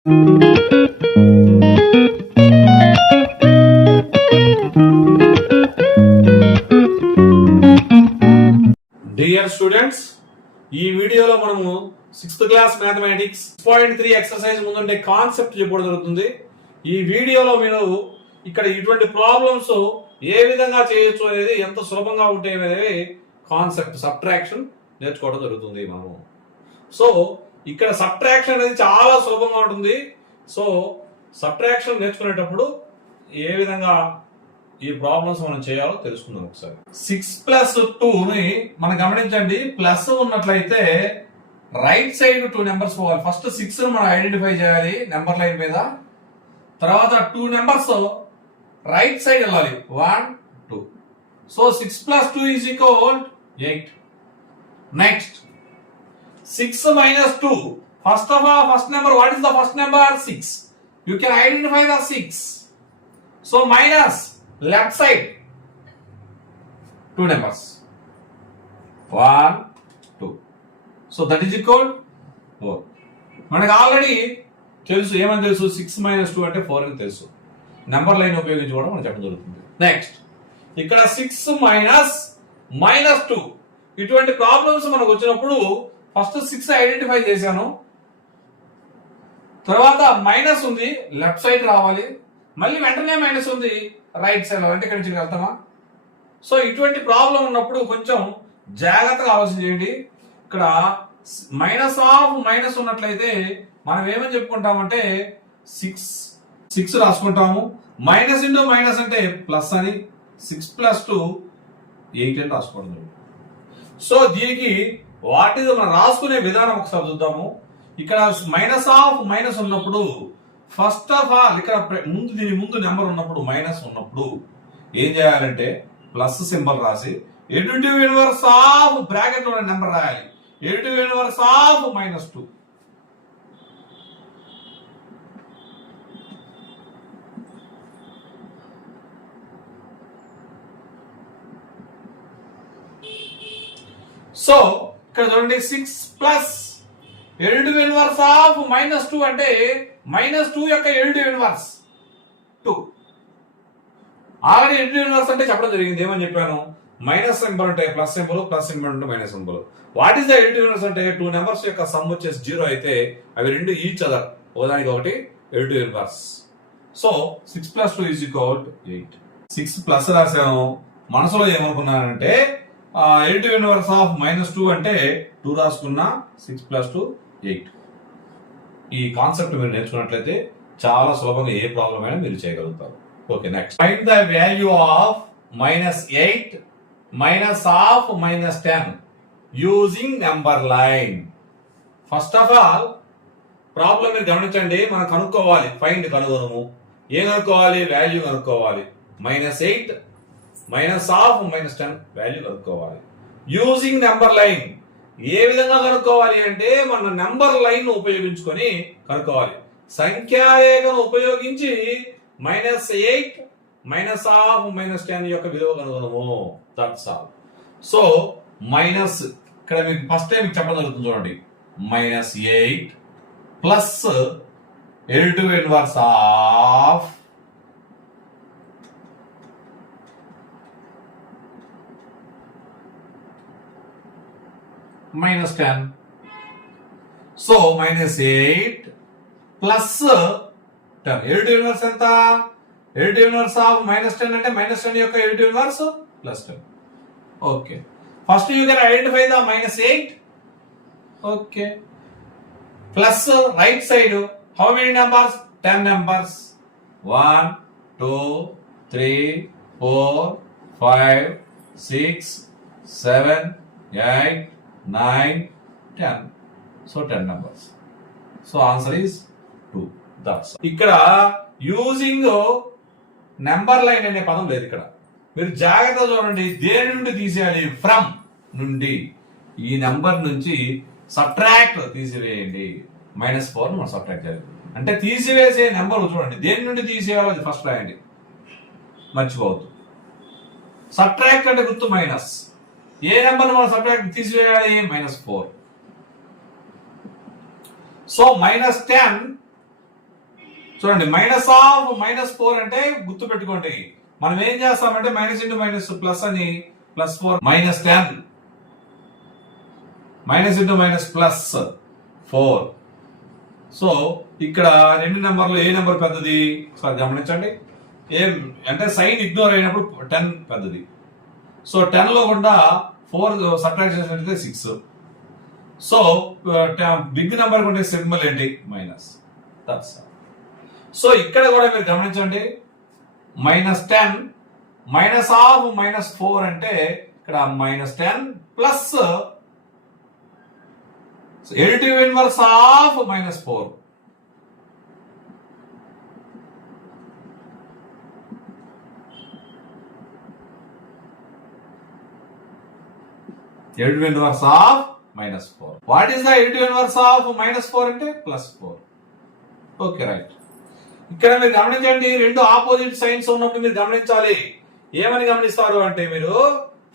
Dear students, ఈ వీడియోలో మనము 6th క్లాస్ మ్యాథమెటిక్స్ 6.3 ఎక్సర్సైజ్ ముందుండే కాన్సెప్ట్ చెప్పడం జరుగుతుంది. ఈ వీడియోలో మీరు ఇక్కడ ఇటువంటి ప్రాబ్లమ్స్ ఏ విధంగా చేయొచ్చు అనేది, ఎంత సులభంగా ఉంటాయి అనేది కాన్సెప్ట్ సబ్ట్రాక్షన్ నేర్చుకోవడం జరుగుతుంది మనము. సో ఇక్కడ సబ్ట్రాక్షన్ అనేది చాలా సులభంగా ఉంటుంది. సో సబ్ట్రాక్షన్ నేర్చుకునేటప్పుడు ఏ విధంగా ఈ ప్రాబ్లమ్స్ మనం చేయాలో తెలుసుకుందాం ఒకసారి. 6+2ని మనం గమనించండి, ప్లస్ ఉన్నట్లయితే రైట్ సైడ్ 2 నెంబర్స్ పోవాలి. ఫస్ట్ 6 మనం ఐడెంటిఫై చేయాలి నెంబర్ లైన్ మీద. తర్వాత 2 నెంబర్స్ రైట్ సైడ్ వెళ్ళాలి, 1 2. So 6+2 is equal 8. Next 6 minus 2. First of all, first number, what is the first number? 6. You can identify the 6. So minus left side 2 numbers, 1 2. So that is equal 4. మనకు already తెలుసు, ఏమని తెలుసు, 6 minus 2 అంటే 4 అని తెలుసు. Number line ఉపయోగించుకోవడం మనం చెప్పడం జరుగుతుంది. నెక్స్ట్ ఇక్కడ 6 minus 2. ఇటువంటి ప్రాబ్లమ్స్ మనకు వచ్చినప్పుడు ఫస్ట్ 6 ఐడెంటిఫై చేశాను, తర్వాత మైనస్ ఉంది లెఫ్ట్ సైడ్ రావాలి, మళ్ళీ వెంటనే మైనస్ ఉంది రైట్ సైడ్, అంటే ఇక్కడి నుంచి వెళ్తామా. సో ఇటువంటి ప్రాబ్లం ఉన్నప్పుడు కొంచెం జాగ్రత్తగా ఆలోచన చేయండి. ఇక్కడ మైనస్ ఉన్నట్లయితే మనం ఏమని చెప్పుకుంటామంటే 6 రాసుకుంటాము. మైనస్ ఇంటూ మైనస్ అంటే ప్లస్ అని, 6+2 8 అని రాసుకోవడం. సో దీనికి మనం రాసుకునే విధానం ఒకసారి చూద్దాము. ఇక్కడ మైనస్ ఉన్నప్పుడు ఫస్ట్ ఆఫ్ ఆల్ ఇక్కడ దీని ముందు నెంబర్ ఉన్నప్పుడు, మైనస్ ఉన్నప్పుడు ఏం చేయాలంటే ప్లస్ సింబల్ రాసి ఎడిటివ్ ఇన్వర్స్ ఆఫ్ బ్రాకెట్ లో నెంబర్ రాయాలి. Additive inverse of -2. సో ఇక్కడ చూడండి, 6+ ఎడిటివ్ ఇన్వర్స్ ఆఫ్ -2 అంటే -2 యొక్క additive inverse 2. Already additive inverse అంటే చెప్పడం జరిగింది. ఏమని చెప్పాను, మైనస్ సింబల్ అంటే ప్లస్ సింబల్, ప్లస్ సింబల్ అంటే minus symbol. What is the additive inverse అంటే 2 నెంబర్స్ యొక్క సమ్ వచ్చేసి 0 అయితే అవి రెండు ఈచ్ అదర్, ఒకదానికి ఒకటి additive inverse. So 6+2 is equal 8. 6 plus రాశాను, మనసులో ఏమనుకున్నానంటే ఎడిటివ్ ఇన్వర్స్ ఆఫ్ -2 అంటే 2 రాసుకున్నా, 6+2 8. ఈ కాన్సెప్ట్ మీరు నేర్చుకున్నట్లయితే చాలా సులభంగా ఏ ప్రాబ్లం అయినా మీరు చేయగలుగుతారు. Okay, next find the value of -8 minus of -10 using number line. First of all problem మీరు గమనించండి, మనం కనుక్కోవాలి, ఫైండ్ కనుగొనము. ఏం కనుక్కోవాలి, వాల్యూ కనుక్కోవాలి. -8 మైనస్ ఆఫ్ -10 వాల్యూ కనుక్కోవాలి యూజింగ్ నెంబర్ లైన్. ఏ విధంగా కనుక్కోవాలి అంటే మన నెంబర్ లైన్ ఉపయోగించుకొని కనుక్కోవాలి. సంఖ్యారేఖను ఉపయోగించి -8 మైనస్ ఆఫ్ -10 యొక్క విలువ కనుగొనము. That's all. సో మైనస్ ఇక్కడ మీకు ఫస్ట్ టైం చెప్పడం జరుగుతుంది చూడండి, -8 plus additive inverse of -10. So -8 plus 10. Additive inverse ఎంత, ఎడిటివ్ ఇన్వర్స్ ఆఫ్ -10 అంటే -10 యొక్క additive inverse +10. Okay, first you can identify the -8. Okay, plus right side how many numbers, 10 numbers, 1 2 3 4 5 6 7 8 9 10. So 10 numbers. So answer is 2. That's ఇక్కడ using number line అనే పదం లేదు. ఇక్కడ మీరు జాగ్రత్తగా చూడండి, దేని నుండి తీసేయాలి, ఫ్రమ్ నుండి. ఈ నెంబర్ నుంచి సబ్ట్రాక్ట్ తీసివేయండి. -4 మనం సబ్ట్రాక్ట్ చేయాలి అంటే తీసివేసే నెంబర్ చూడండి, దేని నుండి తీసేయాలో అది ఫస్ట్ రాయండి, మర్చిపోవద్దు. సబ్ట్రాక్ట్ అంటే గుర్తు మైనస్. ఏ నెంబర్ మనం సబ్ట్రాక్ట్ తీసివేయాలి, -4. సో -10 చూడండి -4 అంటే గుర్తు పెట్టుకోండి, మనం ఏం చేస్తామంటే మైనస్ ఇంటూ మైనస్ ప్లస్ అని +4 -10 మైనస్ ఇంటూ మైనస్ +4. సో ఇక్కడ రెండు నెంబర్లు ఏ నెంబర్ పెద్దది సార్ గమనించండి. ఏం అంటే సైన్ ఇగ్నోర్ అయినప్పుడు 10 పెద్దది. సో 10 లో కూడా 4 సబ్ట్రాక్ట్ చేసినట్లయితే 6. సో బిగ్ నెంబర్ ఉండే సింబల్ ఏంటి మైనస్. సో ఇక్కడ కూడా మీరు గమనించండి -10 -4 అంటే ఇక్కడ -10 plus additive inverse of -4. Additive inverse of -4. What is the additive inverse of -4 అంటే +4. Okay right. ఇక్కడ మీరు గమనించండి, రెండు ఆపోజిట్ సైన్స్ ఉన్నప్పుడు మీరు గమనించాలి. ఏమని గమనిస్తారు అంటే మీరు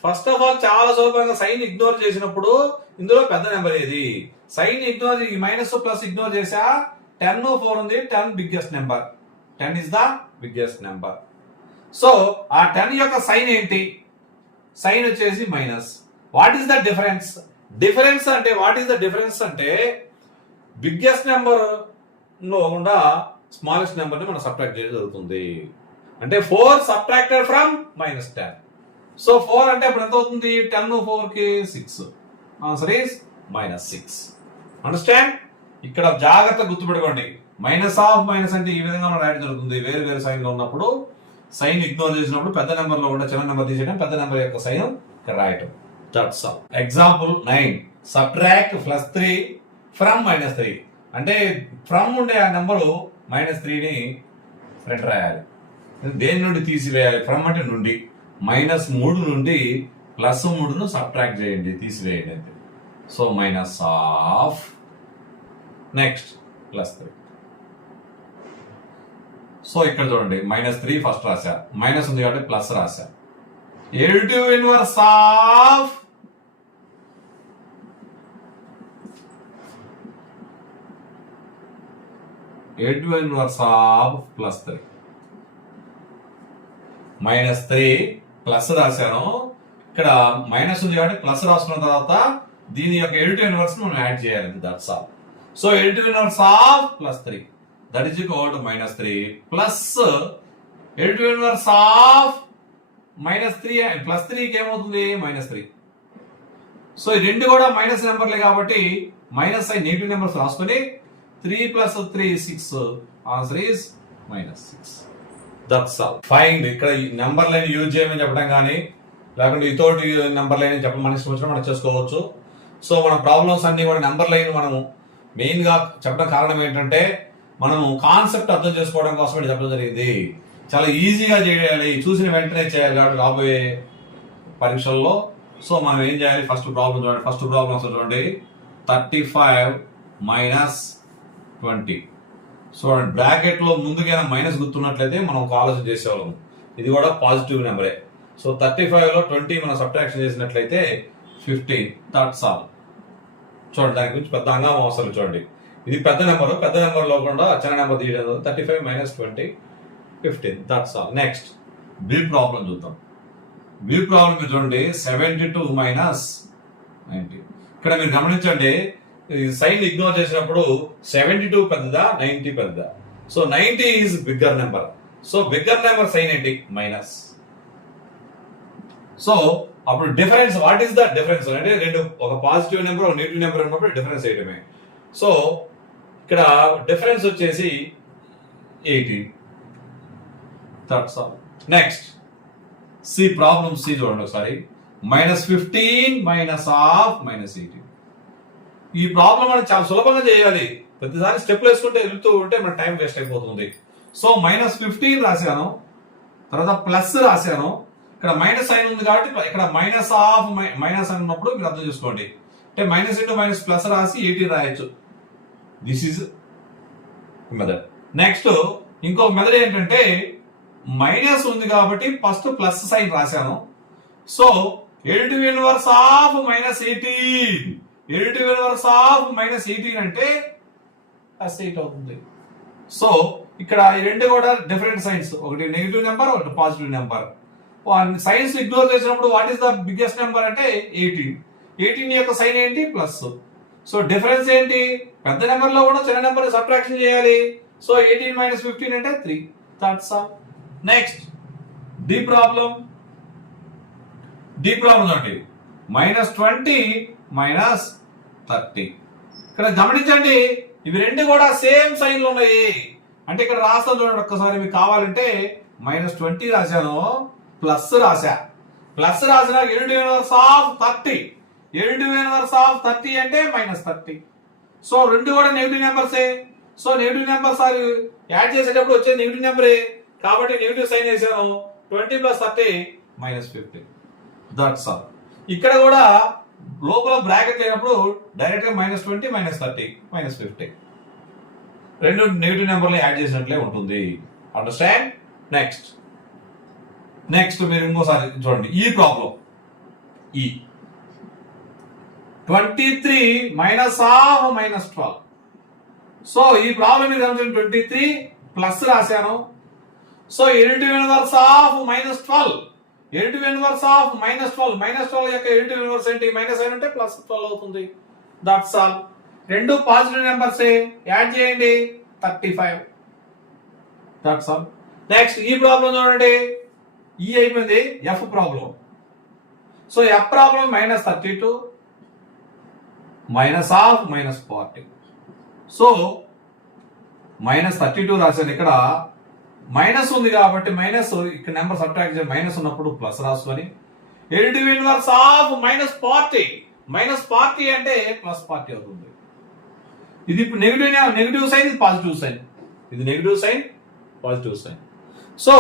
ఫస్ట్ ఆఫ్ ఆల్ చాలా సులభంగా సైన్ ఇగ్నోర్ చేసినప్పుడు ఇందులో పెద్ద నెంబర్ ఏది, sign ignore minus plus ignore చేసా 10 4 ఉంది, 10 biggest number, 10 is the biggest number. So ఆ 10 యొక్క సైన్ ఏంటి, సైన్ వచ్చేసి minus. What is the difference, difference అంటే వాట్ ఈస్ ద డిఫరెన్స్ అంటే బిగ్గెస్ట్ నెంబర్ లో కూడా స్మాలెస్ట్ నెంబర్ ని మనం సబ్ట్రాక్ట్ చేయడం జరుగుతుంది. అంటే 4 సబ్ట్రాక్టెడ్ ఫ్రమ్ -10. సో 4 అంటే అప్పుడు ఎంత అవుతుంది, 10 4 కి 6. Answer is -6. అండర్స్టాండ్. ఇక్కడ జాగ్రత్త గుర్తుపెట్టుకోండి, మైనస్ ఆఫ్ మైనస్ అంటే ఈ విధంగా మనం రాయడం జరుగుతుంది. వేరు వేరు సైన్ లో ఉన్నప్పుడు సైన్ ఇగ్నోర్ చేసినప్పుడు పెద్ద నెంబర్ లో కూడా చిన్న నెంబర్ తీసేయడం, పెద్ద నెంబర్ యొక్క సైన్ ఇక్కడ రాయటం. That's all. Example 9 subtract +3 from -3 అంటే ఫ్రమ్ ఉండే ఆ నెంబరు -3ని ఫ్రంట్ రాయాలి. దేని నుండి తీసివేయాలి, ఫ్రమ్ అంటే నుండి, -3 నుండి +3ను సబ్ట్రాక్ట్ చేయండి, తీసివేయండి అంతే. So minus of next +3. So ఇక్కడ చూడండి -3 ఫస్ట్ రాశా, మైనస్ ఉంది కాబట్టి ప్లస్ రాశా. ఎడిటివ్ ఇన్వర్స్ ఆఫ్ +3 -3 ప్లస్ రాశాను. ఇక్కడ మైనస్ ఉంది కాబట్టి ప్లస్ రాసుకున్న తర్వాత దీని యొక్క ఎడిటివ్ ఇన్వర్స్ మనం యాడ్ చేయాలి. That's all. So additive inverse of +3 that is equal to -3 plus additive inverse of -3 +3 కి ఏమవుతుంది -3. సో ఈ రెండు కూడా మైనస్ నెంబర్లే కాబట్టి మైనస్ అయి నెగిటివ్ నెంబర్స్ రాసుకొని 3 + 3 6. Answer is -6. That's all. Find ఇక్కడ నెంబర్ లైన్ యూజ్ చేయమని చెప్పడం కానీ లేకుంటే ఇతోటి నెంబర్ లైన్ చెప్పడం మన ఇష్టం వచ్చినా మనం చేసుకోవచ్చు. సో మన ప్రాబ్లమ్స్ అన్ని కూడా నెంబర్ లైన్ మనము మెయిన్ గా చెప్పడం కారణం ఏంటంటే మనము కాన్సెప్ట్ అర్థం చేసుకోవడం కోసం చెప్పడం జరిగింది. చాలా ఈజీగా చేయాలి, చూసిన వెంటనే చేయాలి కాబట్టి రాబోయే పరీక్షల్లో. సో మనం ఏం చేయాలి, ఫస్ట్ ప్రాబ్లం చూడండి. ఫస్ట్ ప్రాబ్లం చూడండి 35 - 20. చూడండి బ్రాకెట్ లో ముందుగా మైనస్ గుర్తున్నట్లయితే మనం ఒక ఆలోచన చేసేవాళ్ళం, ఇది కూడా పాజిటివ్ నెంబరే. సో 35 లో 20 మనం సబ్ట్రాక్షన్ చేసినట్లయితే 15. That's all. చూడండి దాని గురించి పెద్ద హంగామా అవసరం. చూడండి ఇది పెద్ద నెంబర్, పెద్ద నెంబర్ లో కూడా చిన్న నెంబర్ తీయడం. 35 - 20 15. That's all. Next B problem చూద్దాం. బి ప్రాబ్లం చూడండి 72 - 90. ఇక్కడ మీరు గమనించండి సైన్ ఇగ్నోర్ చేసినప్పుడు 72 పెద్దదా 90 పెద్దదా. So 90 is bigger number. So bigger number sign ఏంటి మైనస్. సో అప్పుడు difference, what is the difference అంటే రెండు, ఒక పాజిటివ్ నెంబర్ ఒక నెగిటివ్ నెంబర్ ఉన్నప్పుడు డిఫరెన్స్ వేయడమే. సో ఇక్కడ డిఫరెన్స్ వచ్చేసి 18. That's all. Next C problem C చూడండి ఒకసారి. -15 -18. ఈ ప్రాబ్లం మనం చాలా సులభంగా చేయాలి. ప్రతిసారి స్టెప్లు వేసుకుంటే వెళ్తూ ఉంటే మన టైం వేస్ట్ అయిపోతుంది. సో -15 రాశాను, తర్వాత ప్లస్ రాశాను. ఇక్కడ మైనస్ సైన్ ఉంది కాబట్టి ఇక్కడ మైనస్ అని ఉన్నప్పుడు మీరు అర్థం చేసుకోండి. అంటే మైనస్ ఇంటూ మైనస్ ప్లస్ రాసి 18 రాయొచ్చు. This is method. నెక్స్ట్ ఇంకో మెథడ్ ఏంటంటే మైనస్ ఉంది కాబట్టి ఫస్ట్ ప్లస్ సైన్ రాశాను. So additive inverse of -18. Additive inverse of -18 అంటే +8 అవుతుంది. సో ఇక్కడ ఈ రెండు కూడా డిఫరెంట్ సైన్స్, ఒకటి నెగిటివ్ నెంబర్, ఒకటి పాజిటివ్ నెంబర్. సైన్స్ ఇగ్నోర్ చేసినప్పుడు what is the biggest number అంటే 18. 18 యొక్క సైన్ ఏంటి? ప్లస్. సో డిఫరెన్స్ ఏంటి? పెద్ద నెంబర్ లో కూడా చిన్న నెంబర్ సబ్ట్రాక్షన్ చేయాలి. సో 18 మైనస్ 15 అంటే 3. That's all. Next D problem. D problem అంటే -20 మైనస్ 30. ఇక్కడ గమనించండి, ఇవి రెండు కూడా సేమ్ సైన్లు ఉన్నాయి. అంటే ఇక్కడ రాస్తాను చూడండి ఒక్కసారి, మీకు కావాలంటే -20 రాశాను, ప్లస్ రాశా. ప్లస్ రాసిన (30) 30 అంటే -30. సో రెండు కూడా నెగిటివ్ నెంబర్సే. సో నెగిటివ్ నెంబర్స్ యాడ్ చేసేటప్పుడు వచ్చే నెగిటివ్ నెంబరే కాబట్టి నెగిటివ్ సైన్ వేసాను. 20 + 30 -15. That's all. ఇక్కడ కూడా లోపల బ్రాకెట్ లేనప్పుడు డైరెక్ట్ గా -20 -30 -50 రెండు నెగిటివ్ నెంబర్లు యాడ్ చేసినట్లే ఉంటుంది. అండర్స్టాండ్? నెక్స్ట్ మీరు ఇంకోసారి చూడండి ఈ ప్రాబ్లం. ఈ 23 -12. సో ఈ ప్రాబ్లం మీద 23 ప్లస్ రాశాను. So additive inverse of -12. Additive inverse of -12 యొక్క ఎడిటివ్ ఇన్వర్స్ ఏంటి? మైనస్ అయిన అంటే +12 అవుతుంది. That's all. రెండు పాజిటివ్ నెంబర్స్ యాడ్ చేయండి, 35. That's all. Next E problem చూడండి. ఈ అయిపోయింది. F problem. So F problem -32 -40. So -32 రాశాను. ఇక్కడ మైనస్ ఉంది కాబట్టి మైనస్, ఇక్కడ నెంబర్ సబ్ట్రాక్ట్ చేసి మైనస్ ఉన్నప్పుడు ప్లస్ రాసుకొని ఎడిటివ్ ఇన్వర్స్ ఆఫ్ -40 అంటే +40 అవుతుంది. ఇది ఇప్పుడు నెగిటివ్ సైన్, ఇది పాజిటివ్ సైన్. ఇది negative sign, positive sign. So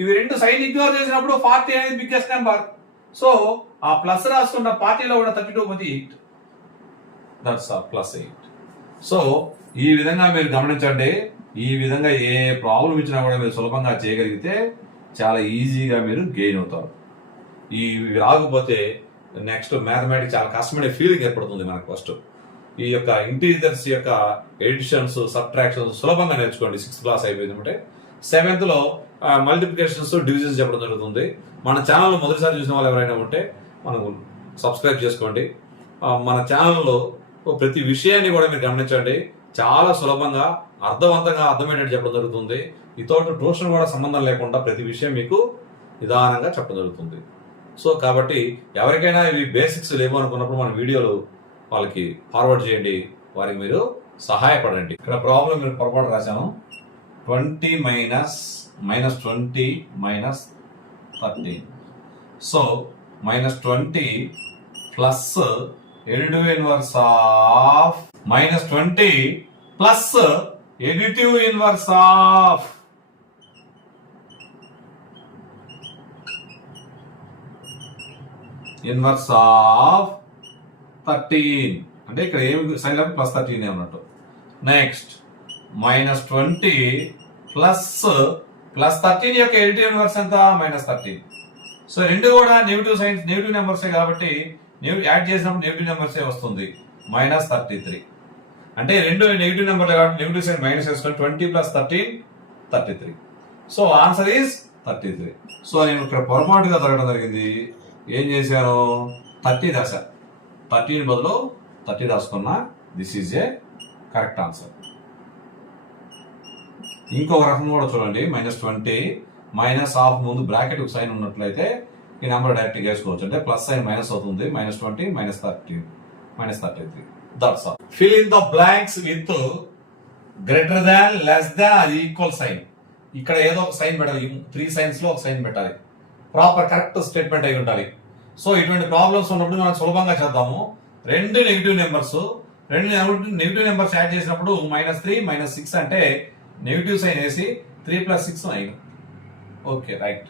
ఇవి రెండు సైన్ ఇగ్నోర్ చేసినప్పుడు 40 అనేది బిగ్గెస్ట్ నెంబర్. సో ఆ ప్లస్ రాసుకున్న 40లో కూడా 32 పోతే 8. దట్స్ +8. సో ఈ విధంగా మీరు గమనించండి. ఈ విధంగా ఏ ప్రాబ్లం ఇచ్చినా కూడా మీరు సులభంగా చేయగలిగితే చాలా ఈజీగా మీరు గెయిన్ అవుతారు. ఈ రాకపోతే నెక్స్ట్ మ్యాథమెటిక్స్ చాలా కష్టమైన ఫీలింగ్ ఏర్పడుతుంది మనకు. ఫస్ట్ ఈ యొక్క ఇంటీజర్స్ యొక్క ఎడిషన్స్, సబ్ట్రాక్షన్స్ సులభంగా నేర్చుకోండి. 6th క్లాస్ అయిపోయింది అంటే 7th లో మల్టిప్లికేషన్స్, డివిజన్స్ చెప్పడం జరుగుతుంది. మన ఛానల్ మొదటిసారి చూసిన వాళ్ళు ఎవరైనా ఉంటే మనకు సబ్స్క్రైబ్ చేసుకోండి. మన ఛానల్లో ప్రతి విషయాన్ని కూడా మీరు గమనించండి. చాలా సులభంగా అర్థవంతంగా అర్థమయ్యేటట్టు చెప్పడం జరుగుతుంది. ఇతోటి ట్యూషన్ కూడా సంబంధం లేకుండా ప్రతి విషయం మీకు నిదానంగా చెప్పడం జరుగుతుంది. సో కాబట్టి ఎవరికైనా ఇవి బేసిక్స్ లేవు అనుకున్నప్పుడు మన వీడియోలు వాళ్ళకి ఫార్వర్డ్ చేయండి, వారికి మీరు సహాయపడండి. ఇక్కడ ప్రాబ్లం మీరు పొరపాటు రాశాను. 20 -20 -13. So -20 plus additive inverse of -20 plus additive inverse of (13). అంటే ఇక్కడ ఏమి సైన్ లేకపోతే +13 అన్నట్టు. నెక్స్ట్ -20 ప్లస్ +13 యొక్క ఎడిటివ్ ఇన్వర్స్ ఎంత? -13. సో రెండు కూడా నెగిటివ్ సైన్స్, నెగిటివ్ నెంబర్సే కాబట్టి యాడ్ చేసినప్పుడు నెగిటివ్ నెంబర్సే వస్తుంది. -33 అంటే రెండు నెగిటివ్ నెంబర్లు కాబట్టి నెగిటివ్ సైన్ మైనస్ వేసుకొని 20 + 13 33. So answer is 33. సో నేను ఇక్కడ పొరపాటుగా జరగడం జరిగింది. ఏం చేశాను? 30 రాశా. 13 బదులు 30 రాసుకున్నా. This is a correct answer. ఇంకొక రకం కూడా చూడండి. -20 మైనస్ ఆఫ్ ముందు బ్రాకెట్ సైన్ ఉన్నట్లయితే ఈ నెంబర్ డైరెక్ట్ వేసుకోవచ్చు. అంటే ప్లస్ సైన్ మైనస్ అవుతుంది. -20 -30 -33. That's all. Fill in the blanks with greater than, less than, అది ఈక్వల్ సైన్. ఇక్కడ ఏదో ఒక సైన్ పెట్టాలి. 3 సైన్స్ లో ఒక సైన్ పెట్టాలి. ప్రాపర్ కరెక్ట్ స్టేట్మెంట్ అయి ఉండాలి. సో ఇటువంటి ప్రాబ్లమ్స్ ఉన్నప్పుడు మనం సులభంగా చేద్దాము. రెండు నెగిటివ్ నెంబర్స్ యాడ్ చేసినప్పుడు -3 -6 అంటే నెగిటివ్ సైన్ వేసి 3 + 6 9. Okay, right.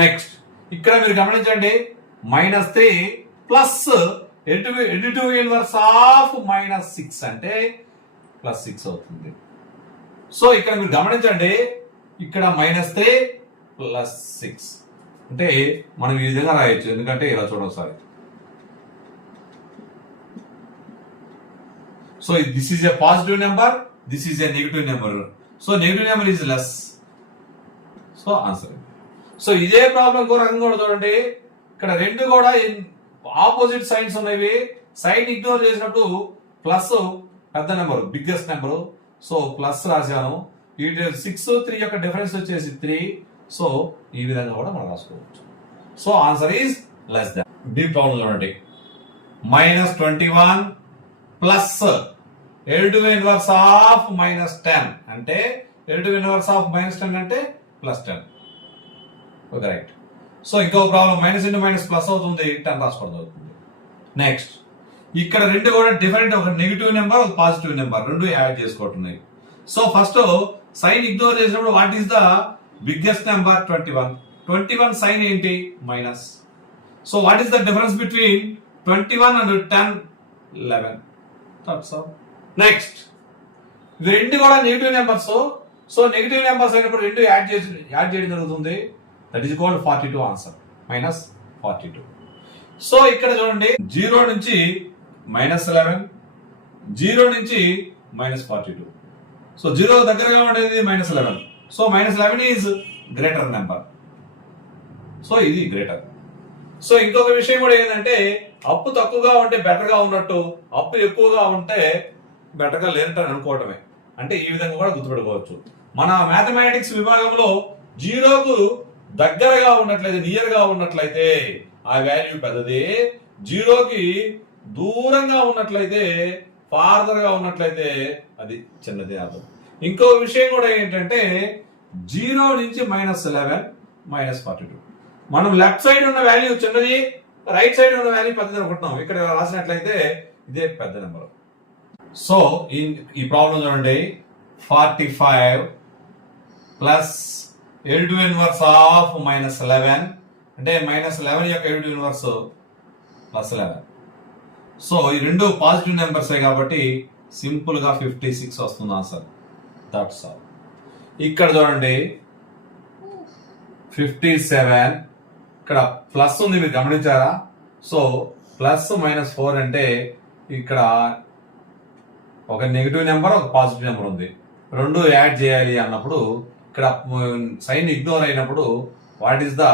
నెక్స్ట్ ఇక్కడ మీరు గమనించండి. -3 ప్లస్ ఎడిటివ్ ఇన్వర్స్ ఆఫ్ -6 అంటే +6 అవుతుంది. సో ఇక్కడ మీరు గమనించండి. ఇక్కడ -3 + 6 అంటే మనం ఈ విధంగా రాయొచ్చు. ఎందుకంటే ఇలా చూడండి ఒకసారి. So this is A positive number, this is A negative number. So negative number is less. So answer. So ఇదే ప్రాబ్లం ఇంకో రకంగా కూడా చూడండి. ఇక్కడ రెండు కూడా ఆపోజిట్ సైన్స్ ఉన్నవి. సైన్ ఇగ్నోర్ చేసినప్పుడు ప్లస్ పెద్ద number, biggest number, so plus రాశాను. ఈ 6, 3 యొక్క డిఫరెన్స్ వచ్చేసి 3. సో ఈ విధంగా కూడా మనం రాసుకోవచ్చు. So answer is less than. B problem చూడండి. -21 ప్లస్ ఎడిటివ్ ఇన్వర్స్ ఆఫ్ -10 అంటే ఎడిటివ్ ఇన్వర్స్ ఆఫ్ -10 అంటే +10. Okay right. సో ఇంకో problem minus into minus plus అవుతుంది, 10 రాసుకోవడం అవుతుంది. నెక్స్ట్ ఇక్కడ రెండు కూడా డిఫరెంట్, ఒక నెగిటివ్ నెంబర్ ఒక పాజిటివ్ నెంబర్ రెండు యాడ్ చేసుకోవట్టున్నాయి. సో ఫస్ట్ సైన్ ఇగ్నోర్ చేసినప్పుడు what is the biggest number? 21. 21 sign ఏంటి? Minus. So what is the difference between 21 and 10? 11. That's all. Next ఇవి రెండు కూడా negative numbers. So negative numbers అయినప్పుడు రెండు యాడ్ చేయడం జరుగుతుంది. That is called 42 answer. -42. సో ఇక్కడ చూడండి 0 నుంచి -11, 0 నుంచి -42. సో 0 దగ్గరగా ఉండేది -11. So -11 is greater number. So ఇది గ్రేటర్. సో ఇంకొక విషయం కూడా ఏంటంటే అప్పు తక్కువగా ఉంటే బెటర్ గా ఉన్నట్టు, అప్పు ఎక్కువగా ఉంటే బెటర్ గా లేనట్టు అనుకోవటమే. అంటే ఈ విధంగా కూడా గుర్తుపెట్టుకోవచ్చు. మన మ్యాథమెటిక్స్ విభాగంలో 0కు దగ్గరగా ఉన్నట్లయితే, నియర్ గా ఉన్నట్లయితే ఆ వాల్యూ పెద్దది, 0కి దూరంగా ఉన్నట్లయితే, ఫార్దర్ గా ఉన్నట్లయితే అది చిన్నది అర్థం. ఇంకో విషయం కూడా ఏంటంటే 0 నుంచి -11, -42. మనం లెఫ్ట్ సైడ్ ఉన్న వాల్యూ చిన్నది, రైట్ సైడ్ ఉన్న వాల్యూ పెద్దది అనుకుంటున్నాం. ఇక్కడ రాసినట్లయితే ఇదే పెద్ద నెంబర్. సో ఈ ప్రాబ్లం చూడండి. 45 ప్లస్ ఎడిటివ్ ఇన్వర్స్ ఆఫ్ -11 అంటే -11 యొక్క ఎడిటివ్ ఇన్వర్స్ +11. సో ఈ రెండు పాజిటివ్ నెంబర్స్ కాబట్టి సింపుల్ గా 56 వస్తుంది ఆన్సర్. That's all. ఇక్కడ చూడండి 57, ఇక్కడ ప్లస్ ఉంది, మీరు గమనించారా? సో +-4 అంటే ఇక్కడ ఒక నెగిటివ్ నెంబర్ ఒక పాజిటివ్ నెంబర్ ఉంది, రెండు యాడ్ చేయాలి అన్నప్పుడు ఇక్కడ సైన్ ఇగ్నోర్ అయినప్పుడు what is the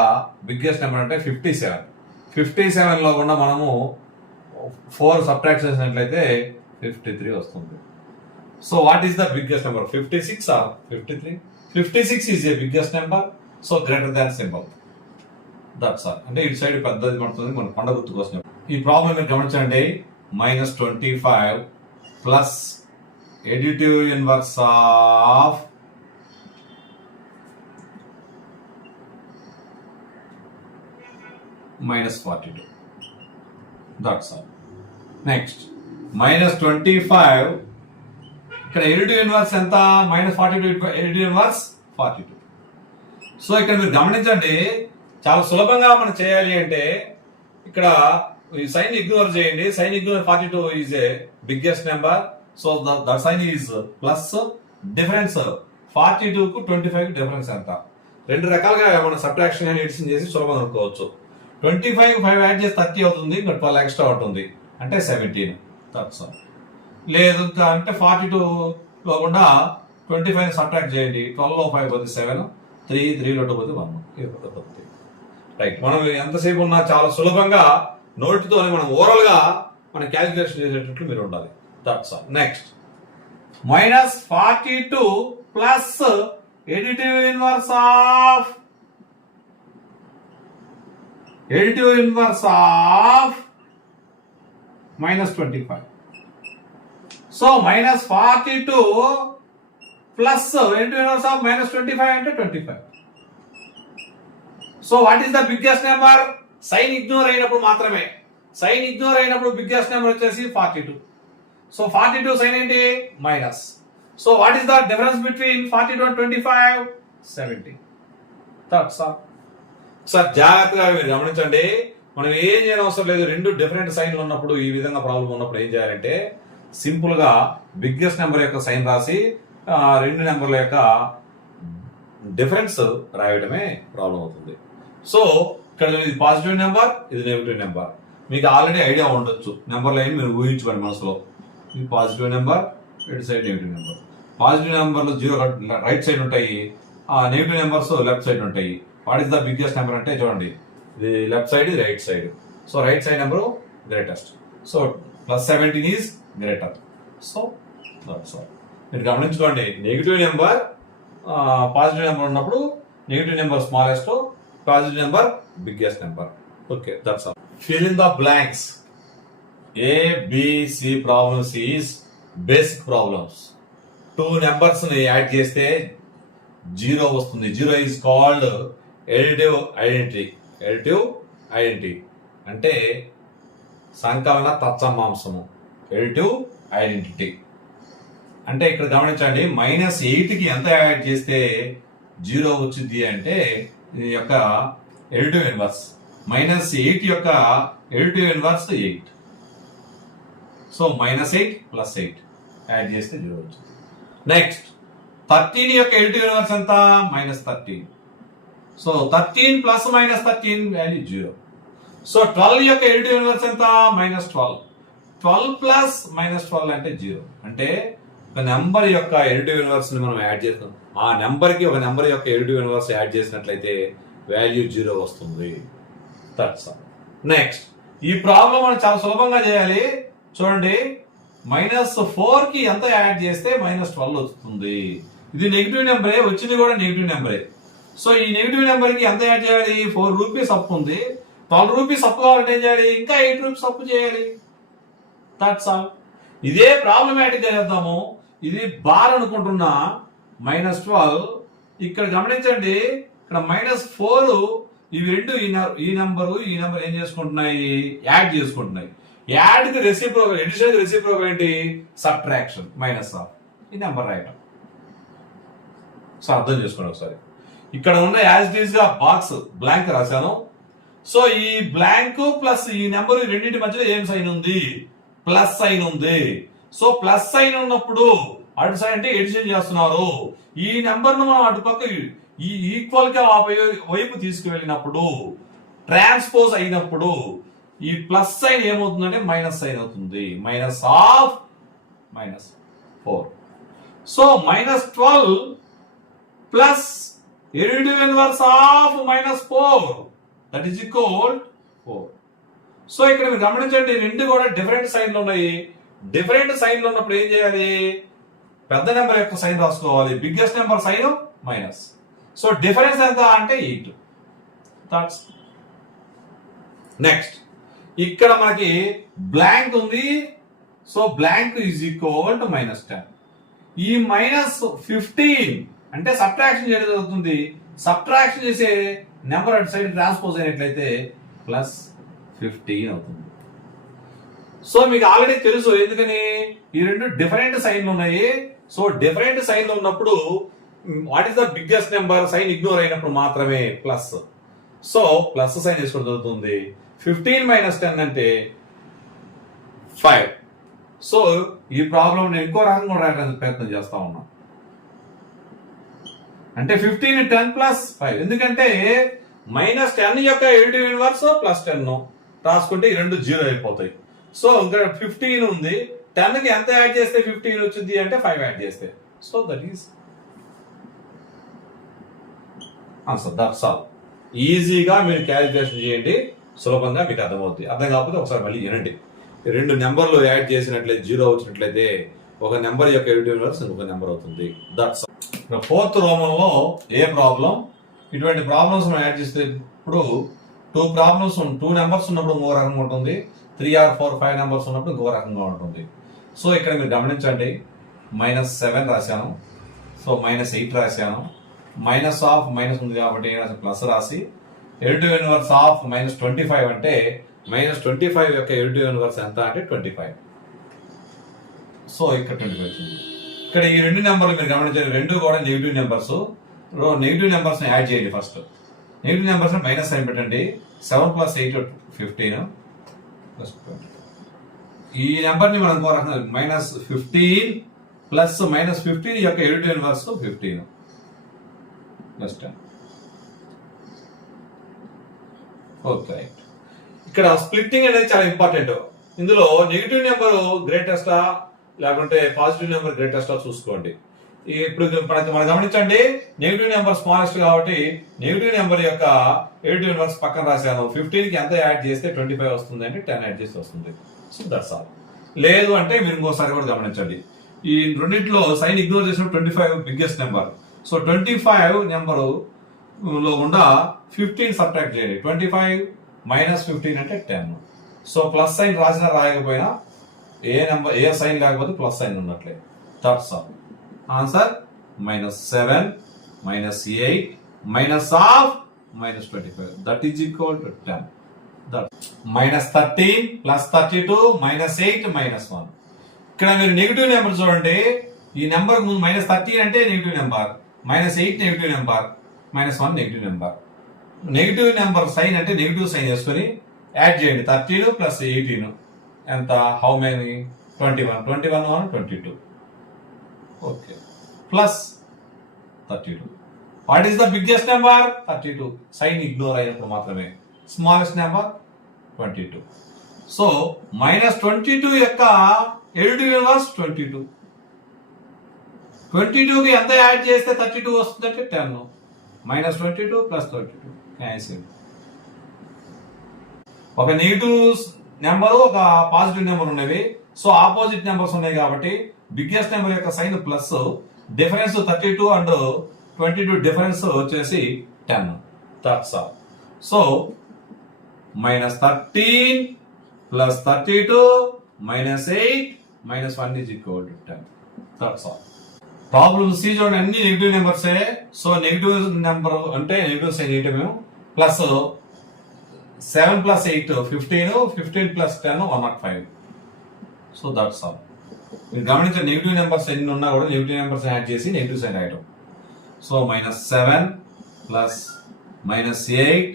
biggest number అంటే 57. 57 లో కూడా మనము 4 సబ్ట్రాక్ట్ చేసినట్లయితే 53 వస్తుంది. So what is the biggest number? 56 or 53? 56 is a biggest number. So greater than symbol. That's all. అంటే ఇటు సైడ్ పెద్దది పడుతుంది, మన కొండ గుర్తుకు వస్తుంది. ఈ ప్రాబ్లం మీరు గమనించండి. -25 plus additive inverse of -42. That's all. Next -25 ఇక్కడ ఎడిటివ్ ఇన్వర్స్ ఎంత? -42 ఎడిటివ్ ఇన్వర్స్ 42. సో ఇక్కడ మీరు గమనించండి, చాలా సులభంగా మనం చేయాలి అంటే ఇక్కడ ఈ సైన్ ఇగ్నోర్ చేయండి. Sign ignore 42 is a biggest number. So the sign is plus difference 42 కు 25 కు డిఫరెన్స్ ఎంత? రెండు రకాలుగా మనం సబ్ట్రాక్షన్ అండ్ ఎడిషన్ చేసి సులభంగా అనుకోవచ్చు. 25 5 యాడ్ చేసి 30 అవుతుంది, ఇంకా 12 ఎక్స్ట్రా అవుతుంది అంటే 17. That's all. లేదు అంటే 42 లో కూడా 25 సబ్ట్రాక్ట్ చేయండి. 12 లో 5 పోతే 7, 3 లో 2 పోతే 1. రైట్. మనం ఎంతసేపు ఉన్నా చాలా సులభంగా నోటితోనే మనం ఓవరాల్ గా మనం క్యాలిక్యులేషన్ చేసేటట్లు మీరు ఉండాలి. That's all. Next -42 plus additive inverse of -25. So -42 plus additive inverse of -25 అంటే 25. So what is the biggest number? Sign ignore అయినప్పుడు మాత్రమే. సైన్ ఇగ్నోర్ అయినప్పుడు బిగ్గెస్ట్ నెంబర్ వచ్చేసి 42. సో 42 సైన్ ఏంటి? Minus. So what is the difference between 42 and 25? 70. That's all. Sir జాగ్రత్తగా మీరు గమనించండి, మనం ఏం చేయడం అవసరం లేదు. రెండు డిఫరెంట్ సైన్లు ఉన్నప్పుడు, ఈ విధంగా ప్రాబ్లం ఉన్నప్పుడు ఏం చేయాలంటే సింపుల్ గా బిగ్గెస్ట్ నెంబర్ యొక్క సైన్ రాసి రెండు నెంబర్ల యొక్క డిఫరెన్స్ రాయడమే ప్రాబ్లం అవుతుంది. సో ఇక్కడ ఇది పాజిటివ్ నెంబర్, ఇది నెగిటివ్ నెంబర్. మీకు ఆల్రెడీ ఐడియా ఉండొచ్చు, నెంబర్ లైన్ మీరు ఊహించుకోండి మనసులో. ఇది పాజిటివ్ నెంబర్, ఇటు సైడ్ నెగిటివ్ నెంబర్. పాజిటివ్ నెంబర్లు జీరో రైట్ సైడ్ ఉంటాయి, నెగిటివ్ నెంబర్స్ లెఫ్ట్ సైడ్ ఉంటాయి. What is the biggest number అంటే చూడండి, ఇది లెఫ్ట్ సైడ్, ఇది right side. So right side number greatest. So +17 is greater. So that's all. మీరు గమనించుకోండి, negative number positive number ఉన్నప్పుడు negative number smallest, positive number biggest number. Okay, that's all. Fill in the blanks. ABC problems is basic problems. 2 numbers ని add చేస్తే 0 వస్తుంది. 0 is called additive identity. Additive identity అంటే సంకలన తత్సమాంసము. Additive identity అంటే ఇక్కడ గమనించండి, -8కి ఎంత add చేస్తే 0 వచ్చింది అంటే ఇది యొక్క ఎడిటివ్ ఇన్వర్స్. -8 యొక్క ఎడిటివ్ ఇన్వర్స్ 8. సో -8 + 8 యాడ్ చేస్తే 0 వచ్చింది. నెక్స్ట్ 13 యొక్క ఎడిటివ్ ఇన్వర్స్ ఎంత? -13. So 13 + -13 value 0. సో 12 యొక్క ఎడిటివ్ ఇన్వర్స్ ఎంత? -12. 12 + -12 అంటే 0. అంటే ఒక నెంబర్ యొక్క ఎడిటివ్ ఇన్వర్స్ ని మనం యాడ్ చేస్తాం, ఆ నెంబర్ కి ఒక నెంబర్ యొక్క ఎడిటివ్ ఇన్వర్స్ యాడ్ చేసినట్లయితే వాల్యూ 0 వస్తుంది. That's all. Next E problem మనం చాలా సులభంగా చేయాలి. చూడండి, -4 కి ఎంత యాడ్ చేస్తే -12 వస్తుంది. ఇది నెగిటివ్ నెంబరే, వచ్చింది కూడా నెగిటివ్ నెంబరే. సో ఈ నెగిటివ్ నెంబర్ కి ఎంత యాడ్ చేయాలి? 4 రూపీస్ అప్పు ఉంది. 12 రూపీస్ అప్పు కావాలంటే ఏం చేయాలి? ఇంకా 8 రూపీస్ అప్పు చేయాలి. That's all. ఇదే ప్రాబ్లమాటిక్ గా చేద్దాము. ఇది బార్ అనుకుంటున్నా, -12. ఇక్కడ గమనించండి, ఇక్కడ -4 ఇవి రెండు ఈ నెంబర్ ఏం చేసుకుంటున్నాయి? యాడ్ చేసుకుంటున్నాయి. యాడ్ కి రెసిప్రోకల్, ఎడిషన్ కి రెసిప్రోకల్ ఏంటి? సబ్ట్రాక్షన్. -ఆఫ్ ఈ నెంబర్ రాయటం. సో అర్థం చేసుకోండి ఒకసారి. ఇక్కడ ఉన్న యాజ్ ఇట్ ఈస్ గా బాక్స్ బ్లాంక్ రాశాను. సో ఈ బ్లాంక్ ప్లస్ ఈ నెంబర్ రెండింటి మధ్యలో ఏం సైన్ ఉంది? ప్లస్ సైన్ ఉంది. సో ప్లస్ సైన్ ఉన్నప్పుడు అటు సైడ్ అంటే ఎడిషన్ చేస్తున్నారు. ఈ నెంబర్ ను మనం అటుపక్క ఈ ఈక్వల్ గా వైపు తీసుకువెళ్ళినప్పుడు, ట్రాన్స్పోజ్ అయినప్పుడు ఈ ప్లస్ సైన్ ఏమవుతుందంటే మైనస్ సైన్ అవుతుంది. -4. So -12 plus additive inverse of -4 that is equal 4. So ఇక్కడ మీరు గమనించండి, రెండు కూడా డిఫరెంట్ సైన్లు ఉన్నాయి. డిఫరెంట్ సైన్లు ఉన్నప్పుడు ఏం చేయాలి? పెద్ద నెంబర్ యొక్క సైన్ రాసుకోవాలి, biggest number sign minus. So difference ఎంత అంటే 8. That's next. ఇక్కడ మనకి బ్లాంక్ ఉంది. So blank is equal to -10. ఈ -15 అంటే సబ్ట్రాక్షన్ చేయడం జరుగుతుంది. సబ్ట్రాక్షన్ చేసే నెంబర్ అటు సైడ్ ట్రాన్స్పోజ్ అయినట్లయితే +15 అవుతుంది. సో మీకు ఆల్రెడీ తెలుసు, ఎందుకని? ఈ రెండు డిఫరెంట్ సైన్లు ఉన్నాయి. సో డిఫరెంట్ సైన్లు ఉన్నప్పుడు what is the biggest number? Sign ignore అయినప్పుడు మాత్రమే ప్లస్. సో ప్లస్ సైన్ వేసుకోవడం జరుగుతుంది. 15 - 10 అంటే 5. సో ఈ ప్రాబ్లం నేను ఇంకో రకంగా రాయడానికి ప్రయత్నం చేస్తా ఉన్నా. అంటే 15 10 + 5. ఎందుకంటే -10 యొక్క ఎడిటివ్ ఇన్వర్స్ +10 రాసుకుంటే ఈ రెండు 0 అయిపోతాయి. సో ఇంకా 15 ఉంది. 10 కి ఎంత యాడ్ చేస్తే 15 వచ్చింది అంటే 5 యాడ్ చేస్తే. So that is answer. That's all. ఈజీగా మీరు క్యాలిక్యులేషన్ చేయండి, సులభంగా మీకు అర్థమవుతుంది. అర్థం కాకపోతే ఒకసారి మళ్ళీ వినండి. రెండు నెంబర్లు యాడ్ చేసినట్లయితే 0 వచ్చినట్లయితే ఒక నెంబర్ యొక్క ఎడిటివ్ ఇన్వర్స్ ఇంకొక నెంబర్ అవుతుంది. That's all. 4th రోమంలో ఏ ప్రాబ్లం? ఇటువంటి ప్రాబ్లమ్స్ మనం యాడ్ చేస్తే ఇప్పుడు 2 నెంబర్స్ ఉన్నప్పుడు ఇంకో రకంగా ఉంటుంది, 3 or 4 5 నెంబర్స్ ఉన్నప్పుడు ఇంకో రకంగా ఉంటుంది. సో ఇక్కడ మీరు గమనించండి, -7 రాశాను. సో -8 రాశాను. మైనస్ ఉంది కాబట్టి ప్లస్ రాసి, ఎడిటివ్ ఇన్వర్స్ ఆఫ్ -25 అంటే -25 యొక్క ఎడిటివ్ ఇన్వర్స్ ఎంత అంటే 25. సో ఇక్కడ 25 వచ్చింది. ఇక్కడ ఈ రెండు నెంబర్లు మీరు గమనించండి, రెండు కూడా నెగిటివ్ నెంబర్స్. నెగిటివ్ నెంబర్స్ ని యాడ్ చేయండి. First negative numbers minus sign పెట్టండి. 7 + 8 15 +20. ఈ నెంబర్ ని మనం -15 ప్లస్ -15 యొక్క ఎడిటివ్ ఇన్వర్స్ 15 +10. ఓకే. ఇక్కడ స్ప్లిట్టింగ్ అనేది చాలా ఇంపార్టెంట్. ఇందులో నెగిటివ్ నెంబర్ గ్రేటెస్టా లేకుంటే పాజిటివ్ నెంబర్ గ్రేటెస్టా చూసుకోండి. ఇప్పుడు మనం గమనించండి, నెగిటివ్ నెంబర్ స్మాలెస్ట్ కాబట్టి నెగిటివ్ నెంబర్ యొక్క ఎడిటివ్ ఇన్వర్స్ పక్కన రాశాను. 15 కి ఎంత యాడ్ చేస్తే 25 వస్తుంది అంటే 10 యాడ్ చేస్తే వస్తుంది. So that's all. లేదు అంటే మీరు ఇంకోసారి కూడా గమనించండి, ఈ రెండింటిలో సైన్ ఇగ్నోర్ చేసిన 25 బిగ్గెస్ట్ నెంబర్. సో 25 నెంబరు లో గుండా 15 సబ్ట్రాక్ట్ చేయండి. 25 మైనస్ 15 అంటే 10. సో ప్లస్ సైన్ రాసినా రాయకపోయినా ఏ సైన్ లేకపోతే ప్లస్ సైన్ ఉన్నట్లే. That's all. Answer -7 -8 minus of -25. That is equal to 10. That -13 plus 32 -8 -1. ఇక్కడ మీరు నెగిటివ్ నెంబర్ చూడండి. ఈ నెంబర్ ముందు -13 అంటే negative number, -8 negative number, -1 negative number. Negative number sign అంటే నెగిటివ్ సైన్ చేసుకుని యాడ్ చేయండి. 13 ప్లస్ 18 ఎంత? How many? 21. 21 1 22. Okay, plus 32. What is the biggest number? 32. Sign ignore అయినప్పుడు మాత్రమే. Smallest number 22. సో -22 యొక్క ఎడిటివ్ ఇన్వర్స్ 22. 22 కి ఎంత యాడ్ చేస్తే 32 వస్తుందంటే 10. -22 ప్లస్ 32. ఒక నెగిటివ్ నెంబర్, ఒక పాజిటివ్ నెంబర్ ఉన్నవి. సో ఆపోజిట్ నెంబర్స్ ఉన్నాయి కాబట్టి బిగ్గెస్ట్ నెంబర్ యొక్క sign plus, difference 32 and 22 difference వచ్చేసి 10. That's all. So -13 plus 32 -8 -1 is equal to 10. That's all. Problem C చూడండి, అన్ని నెగిటివ్ నెంబర్సే. సో నెగిటివ్ నెంబర్ అంటే నెగిటివ్ సైన్ వేయటం. Plus 7 plus 8 15, 15 plus 10 105. So that's all. మీరు గమనించండి, నెగిటివ్ నెంబర్స్ ఎన్ని ఉన్నా కూడా నెగిటివ్ నెంబర్స్ యాడ్ చేసి నెగిటివ్ సైన్ రాయటం. So -7 plus -8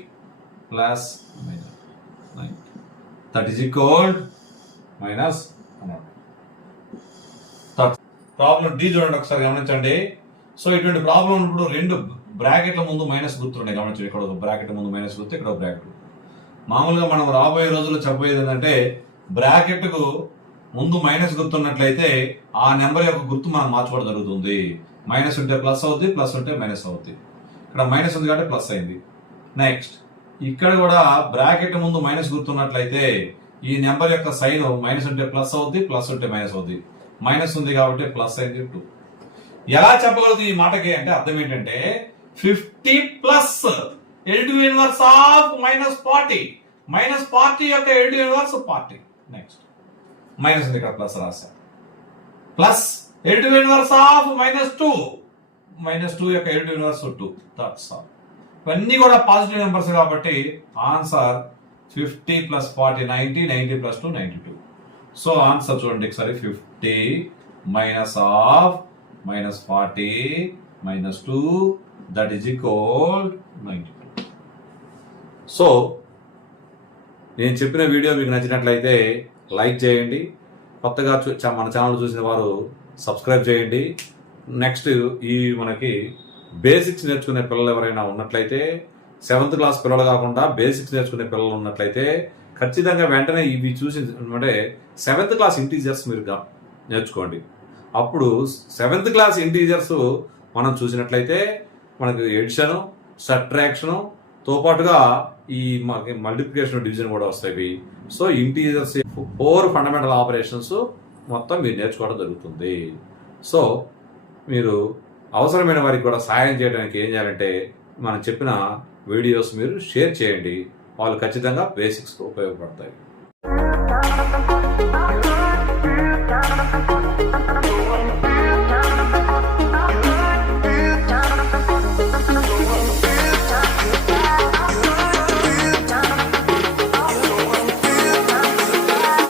plus -9. That is equal -100. Problem D చూడండి, ఒకసారి గమనించండి. సో ఇటువంటి ప్రాబ్లం ఉన్నప్పుడు రెండు బ్రాకెట్ల ముందు మైనస్ గుర్తుండే గమనించండి. ఇక్కడ ఒక బ్రాకెట్ ముందు మైనస్ గుర్తు, ఇక్కడ ఒక బ్రాకెట్. మామూలుగా మనం రాబోయే రోజుల్లో చెప్పబోయేది ఏంటంటే, బ్రాకెట్ కు ముందు మైనస్ గుర్తున్నట్లయితే ఆ నెంబర్ యొక్క గుర్తు మనం మార్చుకోవడం జరుగుతుంది. మైనస్ ఉంటే ప్లస్ అవుద్ది, ప్లస్ ఉంటే మైనస్ అవుద్ది. ఇక్కడ మైనస్ ఉంది కాబట్టి ప్లస్ అయింది. నెక్స్ట్ ఇక్కడ కూడా బ్రాకెట్ ముందు మైనస్ గుర్తున్నట్లయితే ఈ నెంబర్ యొక్క సైన్ మైనస్ ఉంటే ప్లస్ అవుద్ది, ప్లస్ ఉంటే మైనస్ అవుద్ది. మైనస్ ఉంది కాబట్టి ప్లస్ అయింది 2. ఎలా చెప్పగలుగుతుంది ఈ మాటకి అంటే అర్థం ఏంటంటే 50 ప్లస్ ఎడిటివ్ ఇన్వర్స్ ఆఫ్ -40. -40 యొక్క ఎడిటివ్ ఇన్వర్స్ 40. నెక్స్ట్ మైనస్ ఉంది, ఇక్కడ ప్లస్ రాశా. Plus additive inverse of -2. -2 యొక్క ఎడిటివ్ ఇన్వర్స్ 2. That's all. ఇవన్నీ కూడా పాజిటివ్ నెంబర్స్ కాబట్టి answer 50 plus 40 90, 90 plus 2 92. So answer చూడండి ఒకసారి, 50 minus of -40 -2 that is equal 92. So నేను చెప్పిన వీడియో మీకు నచ్చినట్లయితే లైక్ చేయండి. కొత్తగా మన ఛానల్ చూసిన వారు సబ్స్క్రైబ్ చేయండి. నెక్స్ట్ ఈ మనకి బేసిక్స్ నేర్చుకునే పిల్లలు ఎవరైనా ఉన్నట్లయితే, 7th క్లాస్ పిల్లలు కాకుండా బేసిక్స్ నేర్చుకునే పిల్లలు ఉన్నట్లయితే ఖచ్చితంగా వెంటనే ఇవి చూసి అంటే 7th క్లాస్ ఇంటీజర్స్ మీరు నేర్చుకోండి. అప్పుడు 7th క్లాస్ ఇంటీజర్స్ మనం చూసినట్లయితే మనకి ఎడిషన్, సబ్ట్రాక్షన్ తో పాటుగా ఈ మల్టిప్లికేషన్, డివిజన్ కూడా వస్తాయి. సో ఇంటీజర్స్ 4 ఫండమెంటల్ ఆపరేషన్స్ మొత్తం మీరు నేర్చుకోవడం జరుగుతుంది. సో మీరు అవసరమైన వారికి కూడా సహాయం చేయడానికి ఏం చేయాలంటే మనం చెప్పిన వీడియోస్ మీరు షేర్ చేయండి. వాళ్ళు ఖచ్చితంగా బేసిక్స్ ఉపయోగపడతాయి.